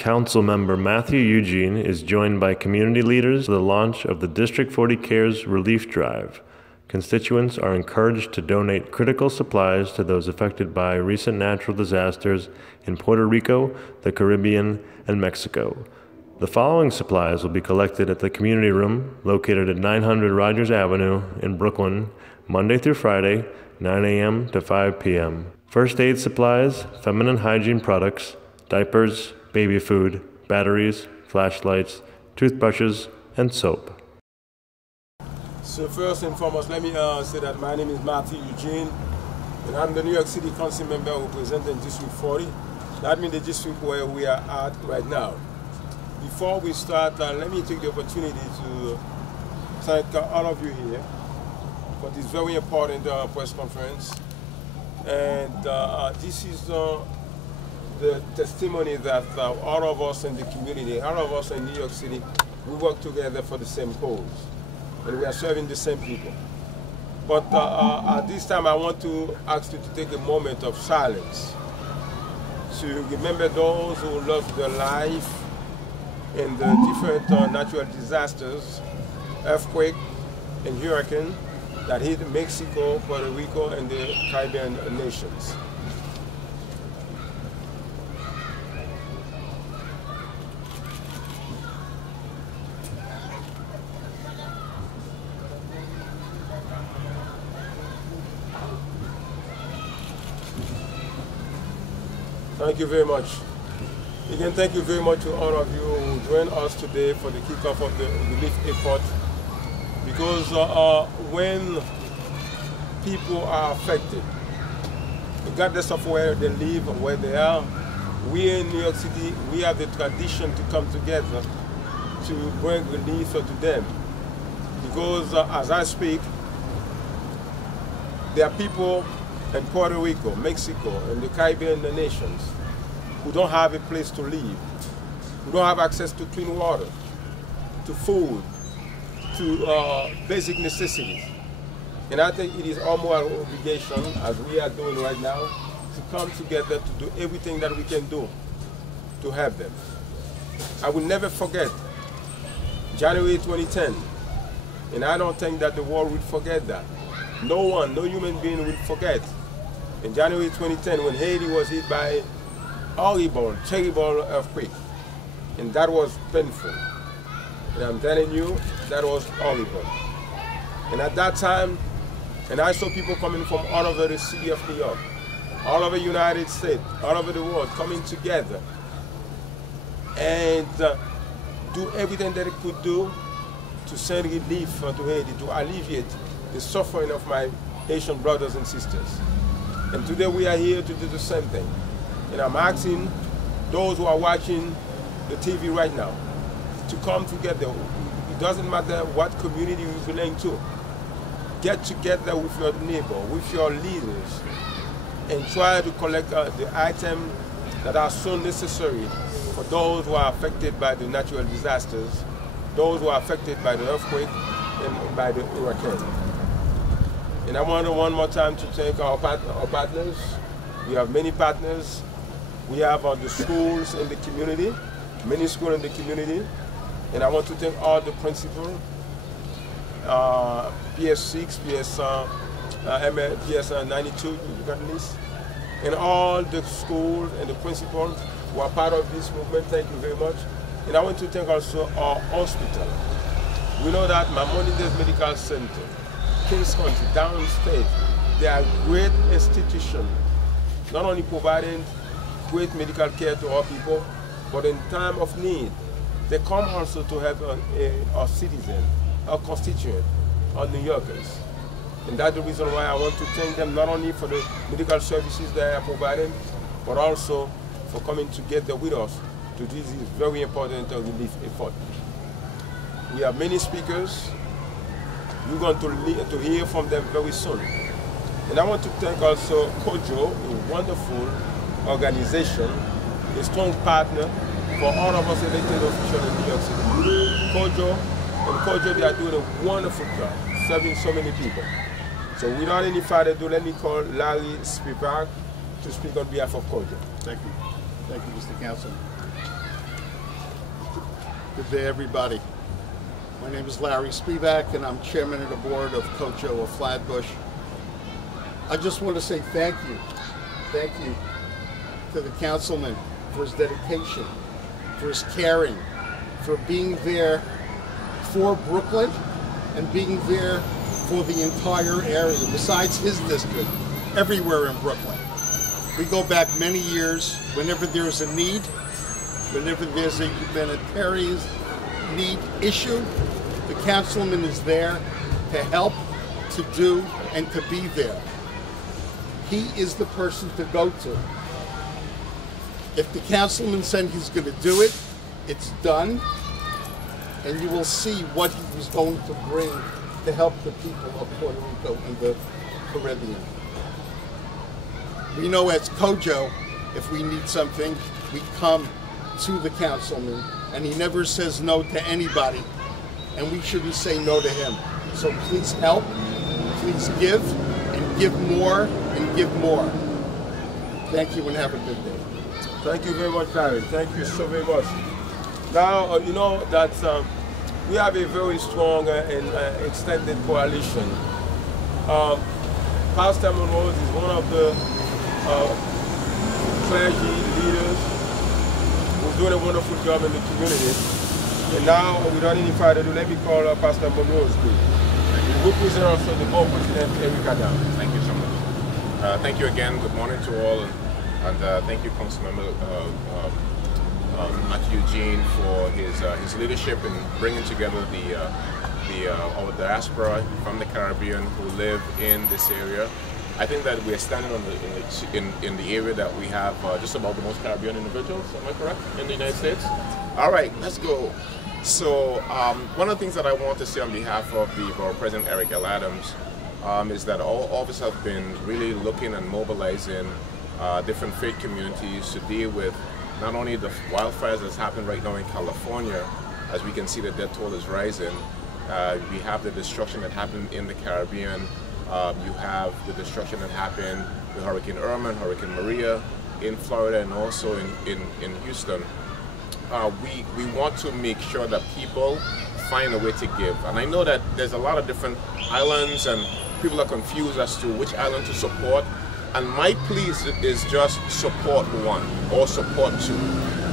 Council Member Mathieu Eugene is joined by community leaders for the launch of the District 40 Cares Relief Drive. Constituents are encouraged to donate critical supplies to those affected by recent natural disasters in Puerto Rico, the Caribbean, and Mexico. The following supplies will be collected at the community room located at 900 Rogers Avenue in Brooklyn, Monday through Friday, 9 a.m. to 5 p.m. First aid supplies, feminine hygiene products, diapers, baby food, batteries, flashlights, toothbrushes, and soap. So first and foremost, let me say that my name is Mathieu Eugene, and I'm the New York City Council member representing District 40. That means the district where we are at right now. Before we start, let me take the opportunity to thank all of you here for this very important press conference. And this is the testimony that all of us in the community, all of us in New York City, we work together for the same cause. And we are serving the same people. But at this time, I want to ask you to take a moment of silence to remember those who lost their life in the different natural disasters, earthquake and hurricane that hit Mexico, Puerto Rico, and the Caribbean nations. Thank you very much. Again, thank you very much to all of you who joined us today for the kickoff of the relief effort. Because when people are affected, regardless of where they live or where they are, we in New York City, we have the tradition to come together to bring relief to them. Because as I speak, there are people in Puerto Rico, Mexico, and the Caribbean nations who don't have a place to live, who don't have access to clean water, to food, to basic necessities. And I think it is our moral obligation, as we are doing right now, to come together to do everything that we can do to help them. I will never forget January 2010, and I don't think that the world will forget that. No one, no human being will forget. In January 2010, when Haiti was hit by horrible, terrible earthquake, and that was painful. And I'm telling you, that was horrible. And at that time, and I saw people coming from all over the city of New York, all over the United States, all over the world, coming together and do everything that they could do to send relief to Haiti, to alleviate the suffering of my Haitian brothers and sisters. And today we are here to do the same thing. And I'm asking those who are watching the TV right now to come together. It doesn't matter what community you belong to. Get together with your neighbor, with your leaders, and try to collect the items that are so necessary for those who are affected by the natural disasters, those who are affected by the earthquake and by the hurricane. And I want one more time to thank our partners. We have many partners. We have the schools in the community, many schools in the community. And I want to thank all the principals, PS6, PS 92, you got this, and all the schools and the principals who are part of this movement. Thank you very much. And I want to thank also our hospital. We know that Maimonides Medical Center, Kings County, downstate, they are great institutions, not only providing great medical care to our people, but in time of need, they come also to help our citizens, our constituents, our New Yorkers. And that's the reason why I want to thank them not only for the medical services they are providing, but also for coming together with us to do this very important relief effort. We have many speakers. We're going to hear from them very soon. And I want to thank also COJO, a wonderful organization, a strong partner for all of us elected officials in New York City. COJO, they are doing a wonderful job, serving so many people. So without any further ado, let me call Larry Spivak to speak on behalf of COJO. Thank you. Thank you, Mr. Councilman. Good day, everybody. My name is Larry Spivak, and I'm chairman of the board of COJO of Flatbush. I just want to say thank you. Thank you to the councilman for his dedication, for his caring, for being there for Brooklyn and being there for the entire area, besides his district, everywhere in Brooklyn. We go back many years. Whenever there's a need, whenever there's a humanitarian need issue, the councilman is there to help, to do, and to be there. He is the person to go to. If the councilman said he's going to do it, it's done, and you will see what he was going to bring to help the people of Puerto Rico and the Caribbean. We know as COJO, if we need something, we come to the councilman, and he never says no to anybody, and we shouldn't say no to him. So please help, please give, and give more, and give more. Thank you, and have a good day. Thank you very much, Larry. Thank you so very much. Now, you know that we have a very strong and extended coalition. Pastor Monroe is one of the clergy leaders who's doing a wonderful job in the community. And now, without any further ado, let me call Pastor Monroe's group. We represent also the board president, Eric Adam. Thank you so much. Thank you again. Good morning to all, and thank you, Councilmember Mathieu Eugene, for his leadership in bringing together our diaspora from the Caribbean who live in this area. I think that we're standing on in the area that we have just about the most Caribbean individuals. Am I correct? In the United States. All right, let's go. So one of the things that I want to say on behalf of the Borough President Eric L. Adams is that all of us have been really looking and mobilizing different faith communities to deal with not only the wildfires that's happened right now in California, as we can see the death toll is rising. We have the destruction that happened in the Caribbean. You have the destruction that happened with Hurricane Irma and Hurricane Maria in Florida and also in Houston. We want to make sure that people find a way to give. And I know that there's a lot of different islands and people are confused as to which island to support. And my plea is just support one or support two.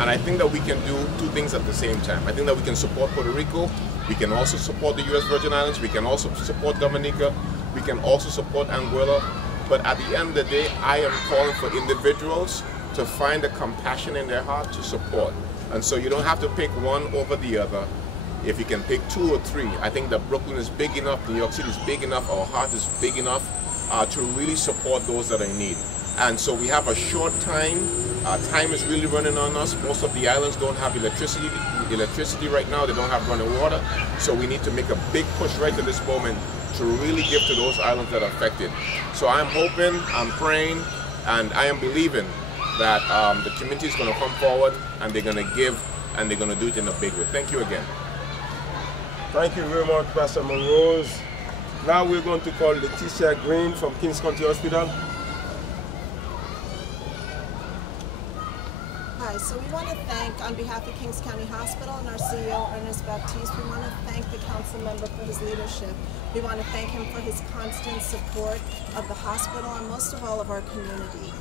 And I think that we can do two things at the same time. I think that we can support Puerto Rico. We can also support the U.S. Virgin Islands. We can also support Dominica. We can also support Anguilla. But at the end of the day, I am calling for individuals to find the compassion in their heart to support. And so you don't have to pick one over the other. If you can pick two or three, I think that Brooklyn is big enough, New York City is big enough, our heart is big enough to really support those that are in need. And so we have a short time. Time is really running on us. Most of the islands don't have electricity right now. They don't have running water. So we need to make a big push right to this moment to really give to those islands that are affected. So I'm hoping, I'm praying, and I am believing that the community is going to come forward and they're going to give and they're going to do it in a big way. Thank you again. Thank you very much, Pastor Monroe. Now we're going to call Leticia Green from Kings County Hospital. Hi, so we want to thank, on behalf of Kings County Hospital and our CEO, Ernest Baptiste, we want to thank the council member for his leadership. We want to thank him for his constant support of the hospital and most of all of our community.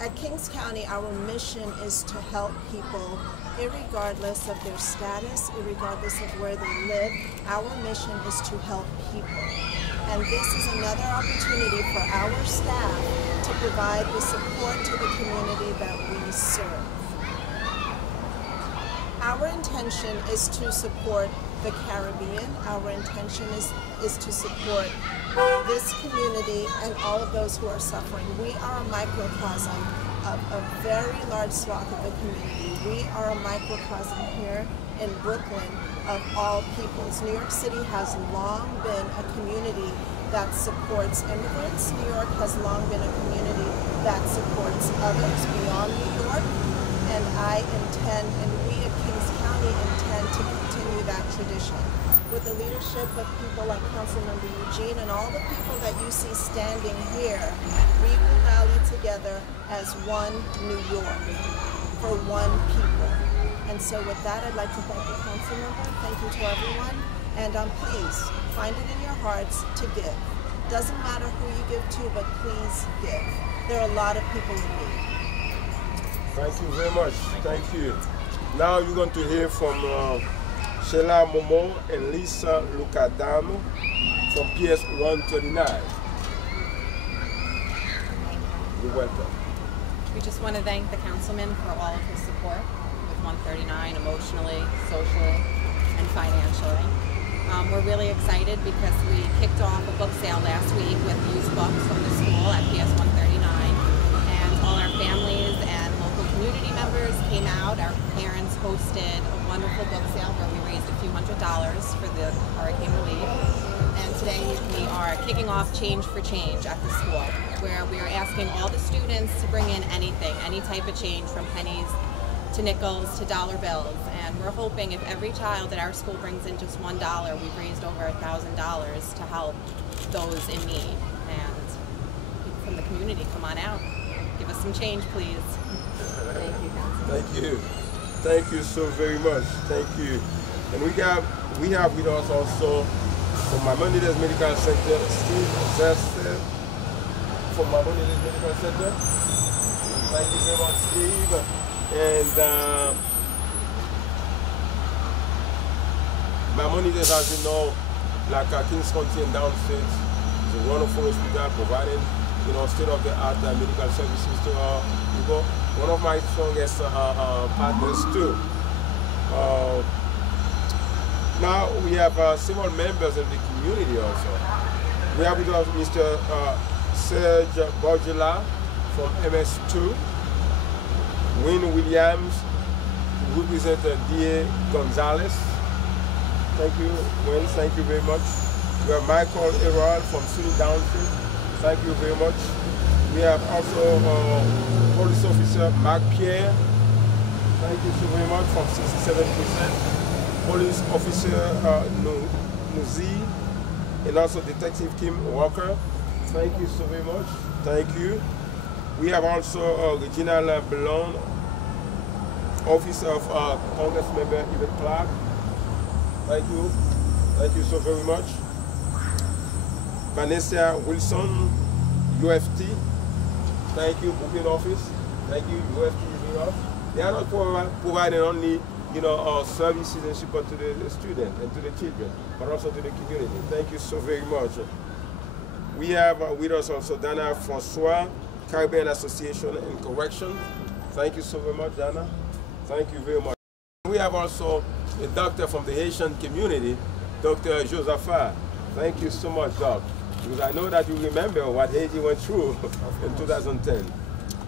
At Kings County, our mission is to help people irregardless of their status, irregardless of where they live. Our mission is to help people. And this is another opportunity for our staff to provide the support to the community that we serve. Our intention is to support the Caribbean. Our intention is to support this community and all of those who are suffering. We are a microcosm of a very large swath of the community. We are a microcosm here in Brooklyn of all peoples. New York City has long been a community that supports immigrants. New York has long been a community that supports others beyond New York. And I intend, and we at Kings County intend to continue that tradition. With the leadership of people like Councilmember Eugene and all the people that you see standing here, we will rally together as one New York, for one people. And so with that, I'd like to thank the council member. Thank you to everyone. And please, find it in your hearts to give. Doesn't matter who you give to, but please give. There are a lot of people in need. Thank you very much. Thank you. Now you're going to hear from Sheila Momo and Lisa Lucadamo from PS 139. You're welcome. We just want to thank the councilman for all of his support with 139 emotionally, socially, and financially. We're really excited because we kicked off a book sale last week with used books from the school at PS 139, and all our families and local community members came out. Our parents hosted a wonderful book sale where we raised a few $100s for the hurricane relief. And today we are kicking off Change for Change at the school, where we are asking all the students to bring in anything, any type of change, from pennies to nickels to dollar bills. And we're hoping if every child at our school brings in just $1, we've raised over $1,000 to help those in need. And people from the community, come on out. Give us some change, please. Thank you, Councilman. Thank you. Thank you so very much. Thank you. And we have with us also from Maimonides Medical Center, Steve Zester from Maimonides Medical Center. Thank you very much, Steve. And Maimonides, as you know, like Kings County and Downstate, is a wonderful hospital providing, state-of-the-art medical services to our people. One of my strongest partners too. Now we have several members of the community also. We have with us Mr. Serge Borgela from MS2, Wynne Williams, who represents D.A. Gonzalez. Thank you, Wynne, thank you very much. We have Michael Errol from SUNY Downstate. Thank you very much. We have also Police Officer Mark Pierre. Thank you so very much, from 67%. Police Officer Nuzi, and also Detective Kim Walker. Thank you so very much. Thank you. We have also Regina Bellon, Office of Congressmember Yvette Clark. Thank you. Thank you so very much. Vanessa Wilson, UFT. Thank you, booking office. Thank you, UFT is here. They are not providing only services and support to the students and to the children, but also to the community. Thank you so very much. We have with us also Dana Francois, Caribbean Association and Correction. Thank you so very much, Dana. Thank you very much. We have also a doctor from the Haitian community, Dr. Josepha. Thank you so much, Doc, because I know that you remember what Haiti went through in 2010.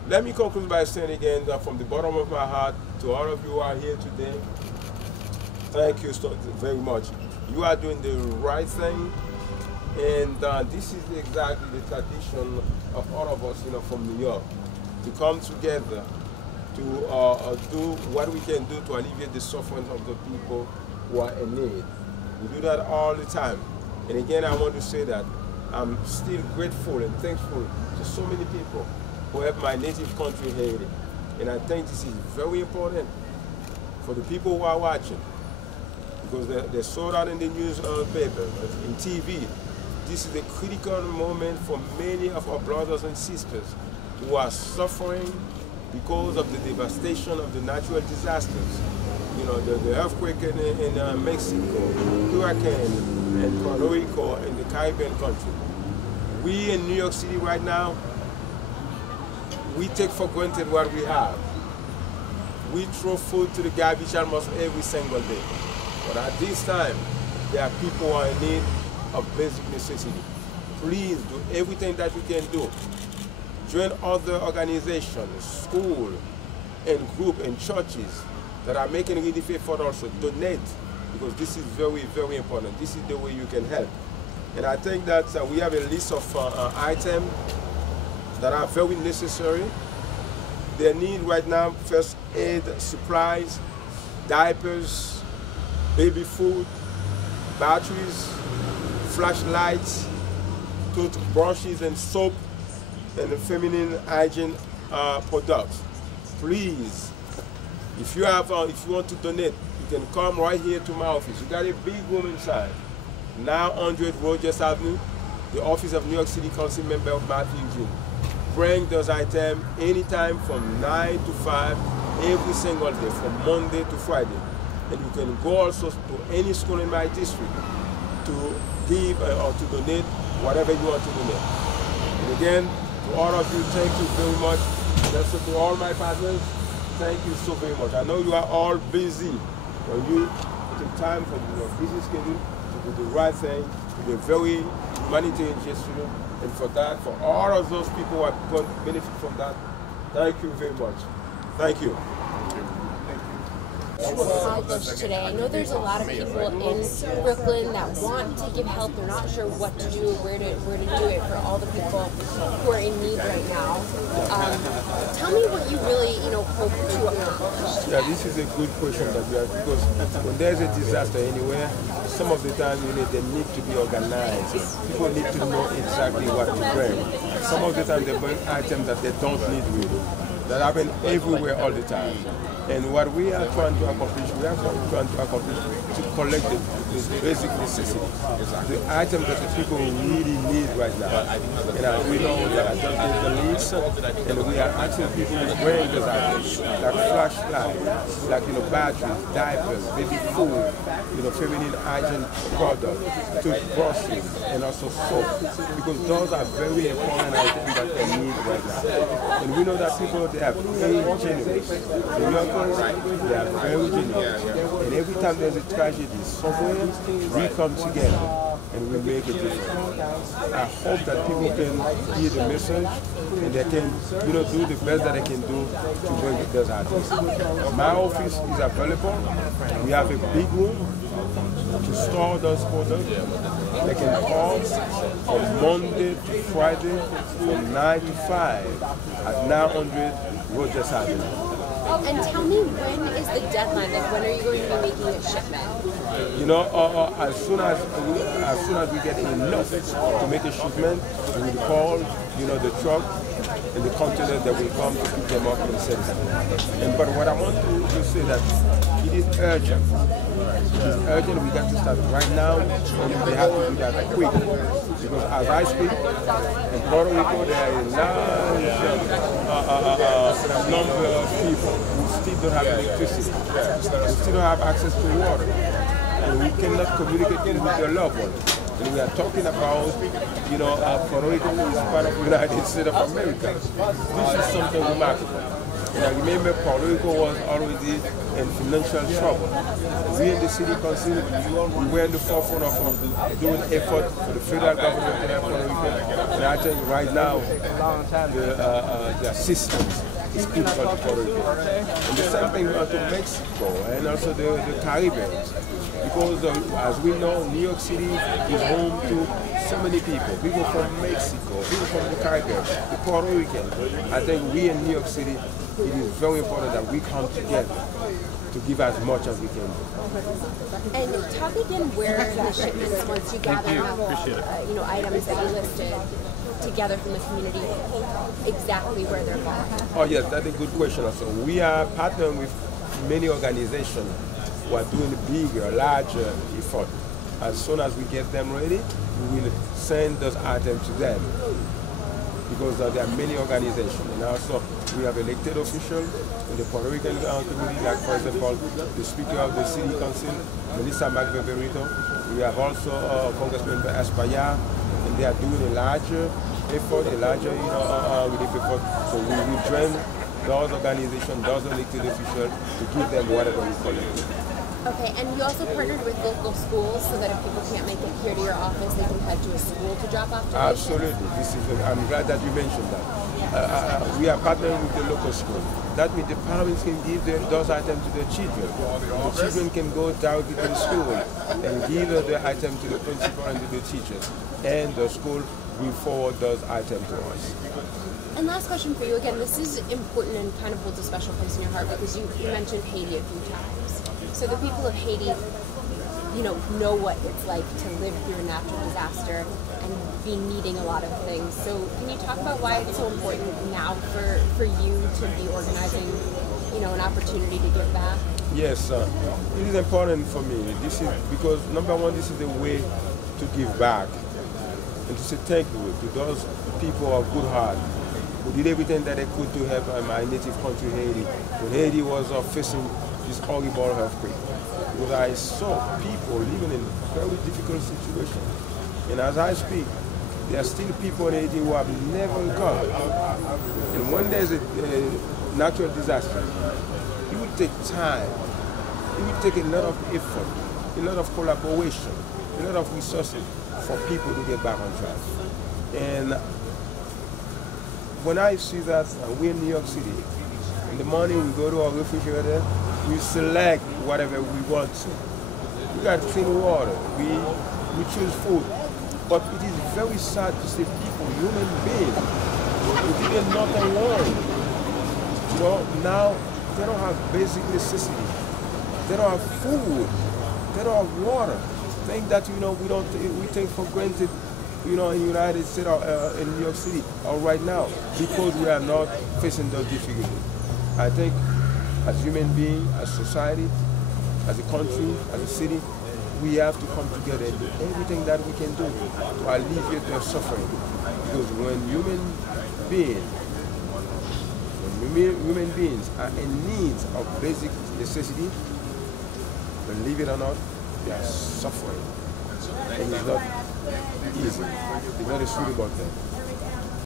Let me conclude by saying again that from the bottom of my heart to all of you who are here today, thank you so very much. You are doing the right thing, and this is exactly the tradition of all of us, from New York, to come together to do what we can do to alleviate the suffering of the people who are in need. We do that all the time. And again, I want to say that I'm still grateful and thankful to so many people who have my native country, Haiti. And I think this is very important for the people who are watching, because they saw that in the newspaper, in TV. This is a critical moment for many of our brothers and sisters who are suffering because of the devastation of the natural disasters. The earthquake in Mexico, hurricane in Puerto Rico, and the Caribbean country. We in New York City right now, we take for granted what we have. We throw food to the garbage almost every single day. But at this time, there are people who are in need of basic necessity. Please do everything that you can do. Join other organizations, schools, and groups and churches that are making relief effort also. Donate, because this is very, very important. This is the way you can help. And I think that we have a list of items that are very necessary. They need right now first aid supplies, diapers, baby food, batteries, flashlights, toothbrushes and soap, and feminine hygiene products. Please If you want to donate, you can come right here to my office. You got a big room inside. 900 Rogers Avenue, the office of New York City Council Member Mathieu Eugene. Bring those items anytime from 9 to 5, every single day, from Monday to Friday. And you can go also to any school in my district to give or to donate whatever you want to donate. And again, to all of you, thank you very much. And also to all my partners, thank you so very much. I know you are all busy. When you take time from your busy schedule to do the right thing, to be a very humanitarian gesture, and for that, for all of those people who are going to benefit from that, thank you very much. Thank you. Accomplished today. I know there's a lot of people in Brooklyn that want to give help. They're not sure what to do, where to do it for all the people who are in need right now. Tell me what you really, hope to accomplish. Yeah, this is a good question that we have, because when there's a disaster anywhere, some of the time they need to be organized. People need to know exactly what to bring. Some of the time they bring items that they don't need really. That happen everywhere all the time. And what we are trying to accomplish, to collect the basic necessities, the items that the people really need right now. And we know that the needs, and we are asking people to bring those items, like flashlights, like batteries, diapers, baby food, feminine hygiene products, toothbrushes, and also soap, because those are very important items that they need right now. And we know that people, they are very generous. They are very generous. And every time there's a tragedy somewhere, we come together and we make a difference. I hope that people can hear the message and they can do the best that they can do to bring those items. My office is available. We have a big room to store those products. They can call from Monday to Friday from 9 to 5 at 900 Rogers Avenue. And tell me, when is the deadline? Like, when are you going to be making a shipment? As soon as we get enough to make a shipment, we will call, the truck and the container that will come to pick them up and send them. But what I want to say that it is urgent. It is urgent. We got to start right now, and we have to do that quick. Because as I speak, in Puerto Rico, there is a large number of people who still don't have electricity, who still don't have access to water, and we cannot communicate with their loved ones. And we are talking about, Puerto Rico is part of the United States of America. This is something remarkable. And I remember Puerto Rico was already in financial trouble. We in the city council, we were in the forefront of doing effort for the federal government to help Puerto Rico. And I think right now, the assistance is critical to Puerto Rico. And the same thing to Mexico and also the Caribbean. Because as we know, New York City is home to so many people from Mexico, people from the Caribbean, the Puerto Ricans. I think we in New York City, it is very important that we come together to give as much as we can. And talk again where the shipments, once you gather items that you listed together from the community, exactly where they're going. Oh yes, that's a good question also. We are partnering with many organizations who are doing bigger, larger effort. As soon as we get them ready, we will send those items to them. Because there are many organizations. And also we have elected officials in the Puerto Rican community, like for example, the Speaker of the City Council, Melissa McBeverito. We have also Congressman Espaya, and they are doing a larger effort, relief effort. So we will join those organizations, those elected officials to give them whatever we collect. Okay, and you also partnered with local schools so that if people can't make it here to your office, they can head to a school to drop off donations? Absolutely. I'm glad that you mentioned that. We are partnering with the local school. That means the parents can give those items to their children. The children can go directly to the school and give the item to the principal and to the teachers. And the school will forward those items to us. And last question for you. Again, this is important and kind of holds a special place in your heart because you mentioned Haiti a few times. So the people of Haiti, know what it's like to live through a natural disaster and be needing a lot of things. So can you talk about why it's so important now for you to be organizing, an opportunity to give back? Yes, it is important for me. This is because number one, this is the way to give back and to say thank you to those people of good heart who did everything that they could to help my native country, Haiti, when Haiti was facing this horrible earthquake. Because I saw people living in very difficult situations, and as I speak, there are still people in Haiti who have never recovered. And when there's a natural disaster, it will take time. It will take a lot of effort, a lot of collaboration, a lot of resources for people to get back on track. And when I see that we're in New York City, in the morning we go to our refrigerator, we select whatever we want to. We got clean water, we choose food. But it is very sad to see people, human beings, who did nothing wrong. Now they don't have basic necessities. They don't have food. They don't have water. Things that we take for granted, in the United States or in New York City or right now, because we are not facing those difficulties. I think as human beings, as society, as a country, as a city, we have to come together and do everything that we can do to alleviate their suffering. Because when human beings are in need of basic necessity, believe it or not, they are suffering. And it's not easy. It's not a suitable thing.